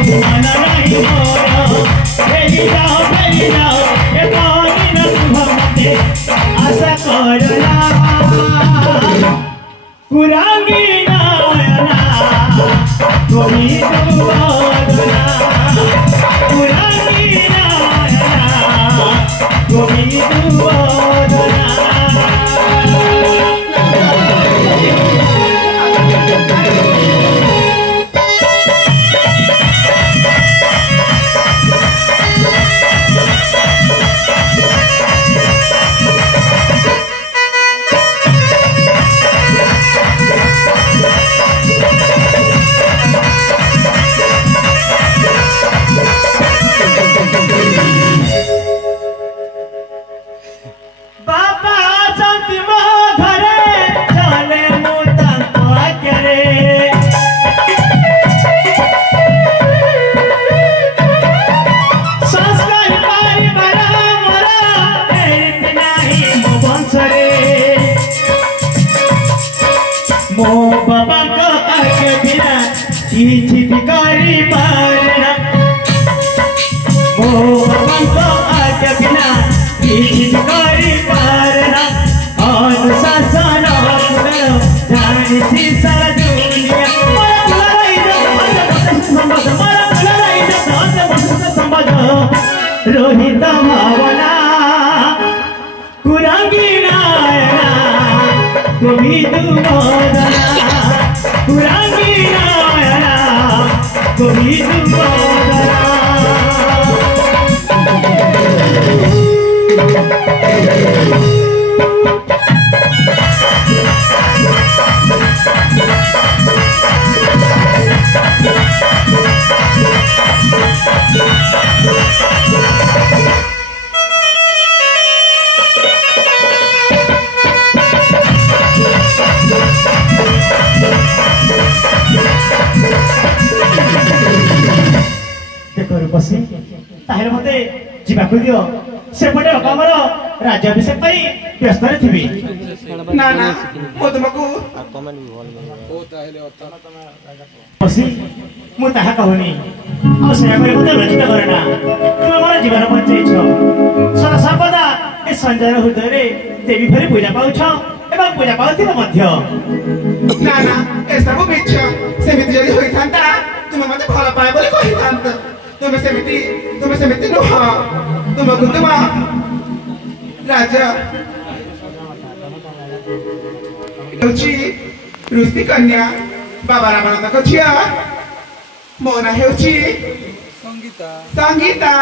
मन नहीं मोर फेरी जाओ ए पानी न तुम मते आशा करना कुरांगी नयना गोमी दुबोधना कुरांगी नयना गोमी दुबोधना रोहित भावना कुरांगी नयना गोमी दुबोधना कुरांगी नयना गोमी दुबोधना बसी ताहेर मते जीवाकु दियो सेपटे बाबामर राज्याभिषेक पई व्यस्त रे थिबी ना ना मो तुमको बसी मु ताहा कहूनी आ से करे मते लज्जित करना तुम मोर जीवन बंचै छ सदा सर्वदा ए संजय हृदय रे देवी भरी पूजा पाउछ एवं पूजा पाउथिबो मध्य ना ना ए सब मिछ सेमिति जदी होई थांता तुम मते भल पाए बोली कहि थांता तुम सेमिति नुह तुमको तुम राजा हेउची रुस्ती कन्या बाबा रामानंद झिया मो ना हेउची संगीता